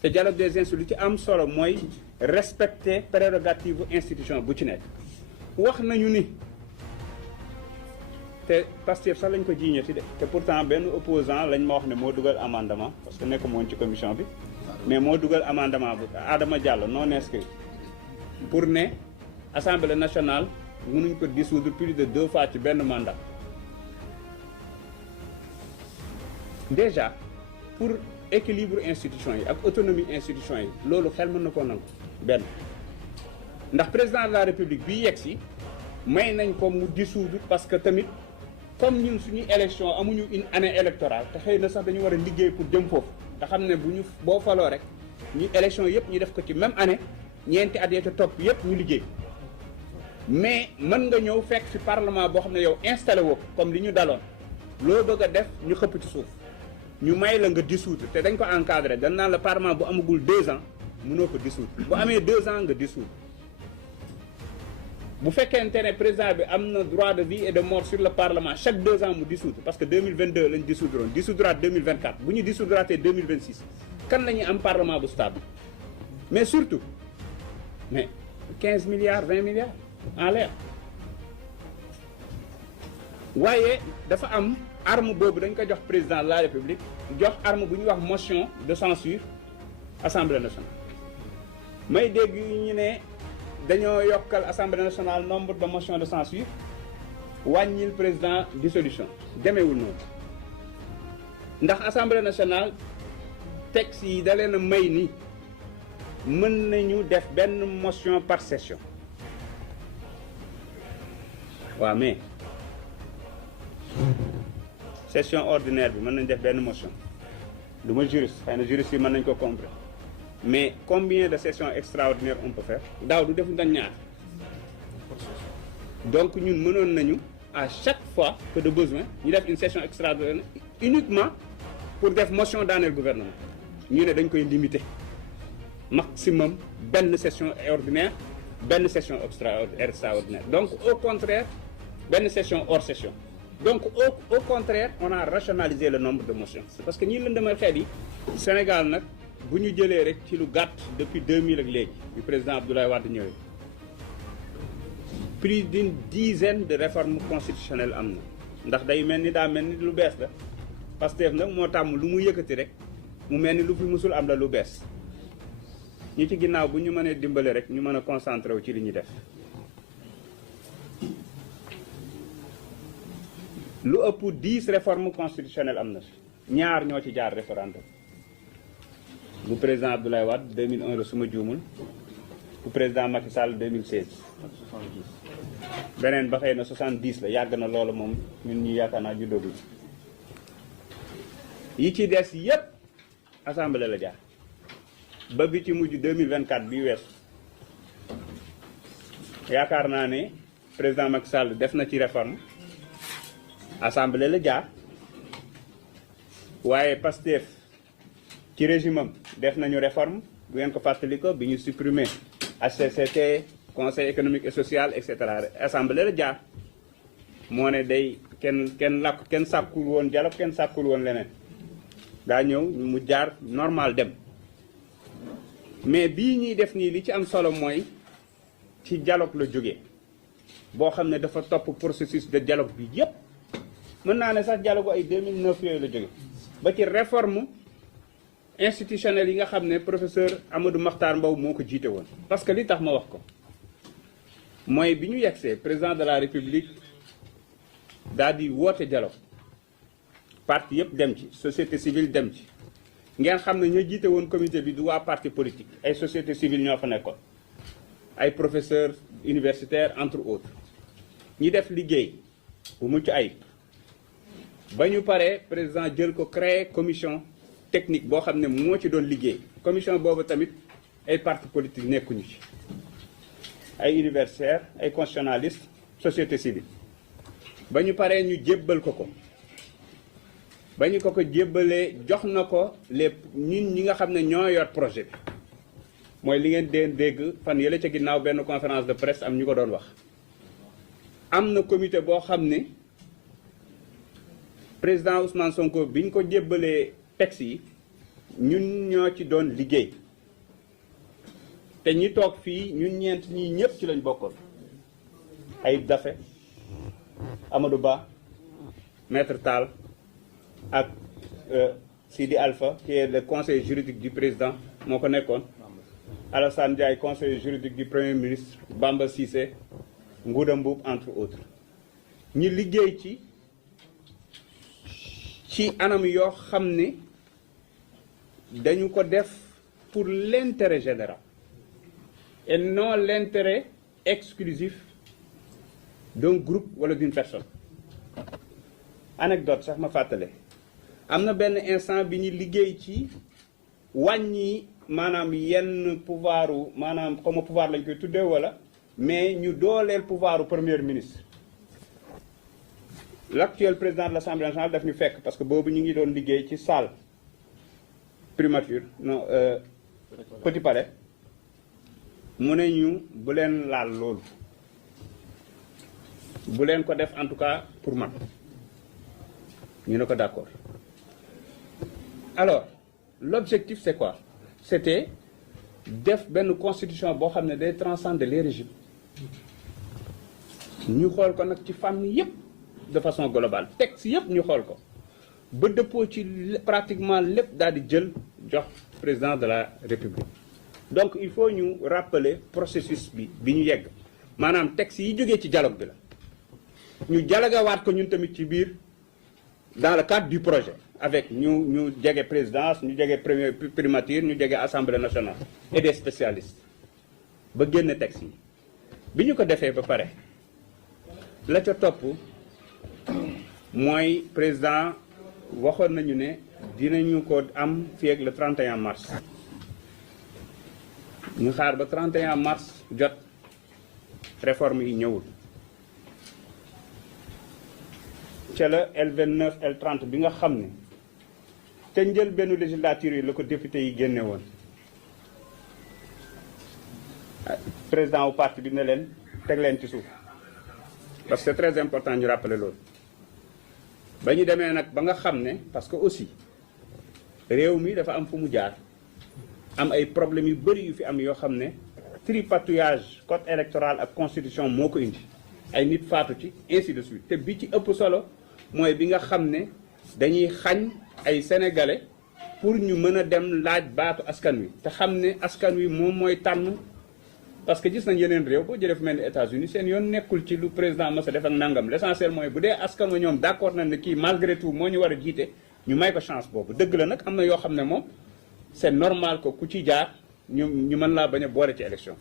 te dialogue des institutions lu ci am solo mooy respecter prérogative institution bu ci nekk. wax nañu ni te Pastef sax lañ ko jiiñati de te pourtant benn opposant lañ ma wax ne moo dugal amendement parce que nekk moon ci commission bi mais moo dugal amendement bu Adama Diallo non inscrit pour ne Assemblée nationale mënuñ ko dissoudre plus de 2 fois ci benn mandat. Déjà pour équilibre institution yi ak autonomie institution yi loolu xel mën na koo nangu benn ndax président de la république bi yegg si may nañ ko mu dissoudre parce que tamit comme ñun suñuy élection amuñu une année électorale te xëy na sax dañu war a liggéey pour jëm foofu te xam ne bu ñu boo faloo rek ñu élection yëpp ñu def ko ci même année ñeenti at te topp yëpp ñu liggéey mais mën nga ñëw fekk ci parlement boo xam ne yow installé woo comme li ñu daloon loo bëgg a def ñu xëpp ci suuf ñu may la nga dissoudre te dañ ko encadré dañ naan la parlement bu amagul 2 ans mënoo ko dissoudre bu amee 2 ans nga dissoudre bu fekkente ne président bi am na droit de vie et de mort sur le parlement chaque 2 ans mu dissoudre parce que 2022 lañ dissoudre woon dissoudra 2024 bu ñu dissoudratee 2026 kan la ñuy am parlement bu stable mais surtout mais 15 milliards 20 milliards en l'air waaye dafa am arme boobu dañ ko jox président de la république jox arme bu ñuy wax motion de censure assemblée nationale may dégg ñu ne dañoo yokkal assemblée nationale nombre de motion de censure wàññil président dissolution demeewul noonu ndax assemblée nationale texte yi da leen a may ni mën nañu def benn motion par session waaw mais session ordinaire bi mën nañ def benn motion du ma juriste xëy na juriste yi mën nañ ko comprendre mais combien de sessions extraordinaires on peut faire daaw du def dañ ñaar donc ñun mënoon nañu à chaque fois que de besoin ñu def une session extraordinaire uniquement pour def motion daaneel gouvernement ñu ne dañ koy limiter maximum benn session ordinaire benn session extraordinaire donc au contraire benn session hors session donc au contraire on a rationalisé le nombre de motions parce que ñi lëndëmal xeet yi Sénégal nag bu ñu jëlee rek ci lu gàtt depuis 2000 ak léegi bi président Abdoulaye Wade ñëwee plus d'une dizaine de réformes constitutionnelles am na ndax day mel ni daa mel ni lu bees la Pastef nag moo tàmm lu mu yëkkati rek mu mel ni lu fi musul am la lu bees ñi ci ginnaaw bu ñu mënee dimbale rek ñu mën a concentré wu ci li ñuy def lu ëpp 10 réformes constitutionnelles am na ñaar ñoo ci jaar référendum bu président Abdoulaye Wade 2001 la suma juumul bu président Macky Sall 2016 beneen ba xëy na 70 la yàgg na loolu moom ñun ñu yaakaar naa ju dogul yi ci des yépp assemblée la jaar ba bi ci mujj 2024 bi weesu yaakaar naa ne président Macky Sall def na ci réforme assemblée la jaar waaye Pastef ci régime am def nañu réforme bu ngeen ko fàttali ko bi ñu supprimer HCCT conseil économique et social et cetera assemblée la jaar moo ne day kenn sàkkul woon dialogue kenn sàkkul woon leneen daa ñëw mu jaar normal dem mais bii ñuy def nii li ci am solo mooy ci dialogue la jógee boo xam ne dafa topp processus de dialogue bi yépp mën naa ne sax dialogue ay 2009 yooyu la jóge ba ci réforme institutionnelle yi nga xam ne professeur Amadou Makhtar Mbow moo ko jiite woon parce que li tax ma wax ko mooy bi ñu yegsee président de la république daal di woote dialogue parti yëpp dem ci société civile dem ci ngeen xam ne ñoo jiite woon comité bi du waa parti politique ay société civile ñoo fa nekkoon ay professeurs universitaires entre autres ñi def liggéey bu mucc ayib ba ñu paree président jël ko créer commission technique boo xam ne moo ci doon liggéey commission boobu tamit ay parti politique nekkuñu ci ay universitaires ay constitutionnalistes société civile ba ñu paree ñu jébbal ko ba ñu ko jébbalee jox na ko les ñi nga xam ne ñoo yor projet bi mooy li ngeen dégg fan yële ca ginnaaw benn conférence de presse am ñu ko doon wax am na comité boo xam ne président Ousmane Sonko bi ñu ko jébbalee texte yi ñun ñoo ci doon liggéey te ñi toog fii ñun ñeent ñii ñëpp ci lañ bokkoon Ayib Daffé Amadou Ba Maître Tall ak Sidi Alpha qui est le conseiller juridique du président moo ko nekkoon Alassane Ndiaye conseiller juridique du premier ministre Bamba Cissé Ngouda Mboup entre autres ñi liggéey ci anam yoo xam ne dañu ko def pour l'intérêt général et non l'intérêt exclusif d'un groupe wala d'une personne. Anecdote sax ma fàttale am na benn instant bi ñu liggéey ci wàññi maanaam yenn pouvoiru maanaam comme pouvoir lañ koy tuddee wala mais ñu dooleel pouvoiru premier ministre. L'actuel président de l'Assemblée nationale daf ñu fekk parce que boobu ñu ngi doon liggéey ci salle primature non Petit Palais mu ne ñu bu leen laal loolu bu leen ko def en tout cas pour man ñu ne ko d'accord. Alors l'objectif c'est quoi? C'était def benn constitution boo xam ne day transcender les régimes ñu xool ko nag ci fànn yépp de façon globale texte yépp ñu xool ko ba dëppoo ci pratiquement lépp daal di jël jox président de la République. Donc il faut ñu rappeler processus bi ñu yegg maanaam texte yi jógee ci dialogue bi la ñu dialoguewaat ko ñun tamit ci biir dans le cadre du projet avec ñu jege présidence ñu jege premier primature ñu jege assemblée nationale et des spécialistes ba génne texte yi bi ñu ko defee ba pare la ca topp mooy président waxoon nañu ne dinañu ko am fii ak le 31 mars ñu xaar ba 31 mars jot réforme yi ñëwul ca la L29 L30 bi nga xam ne te njël benn législature yi la ko député yi génne woon président wu parti bi ne leen teg leen ci suuf parce que c'est très important ñu rappeler loolu ba ñu demee nag ba nga xam ne parce que aussi réew mi dafa am fu mu jaar am ay problèmes yu bëri yu fi am yoo xam ne tripatouillage code électoral ak constitution moo ko indi ay nit faatu ci ainsi de suite te bi ci ëpp solo mooy bi nga xam ne dañuy xañ ay sénégalais pour ñu mën a dem laaj baatu askan wi te xam ne askan wi moom mooy tànn parce que gis nañ yeneen réew boo jëlee fu mel ni États-Unis seen yoon nekkul ci lu président masa def ak nangam l'essentiel mooy bu dee askan wa ñoom d'accord nañ ne kii malgré tout moo ñu war a jiite ñu may ko chance boobu dëgg la nag am na yoo xam ne moom c'est normal que ku ci jaar ñu mën laa bañ a boole ci élection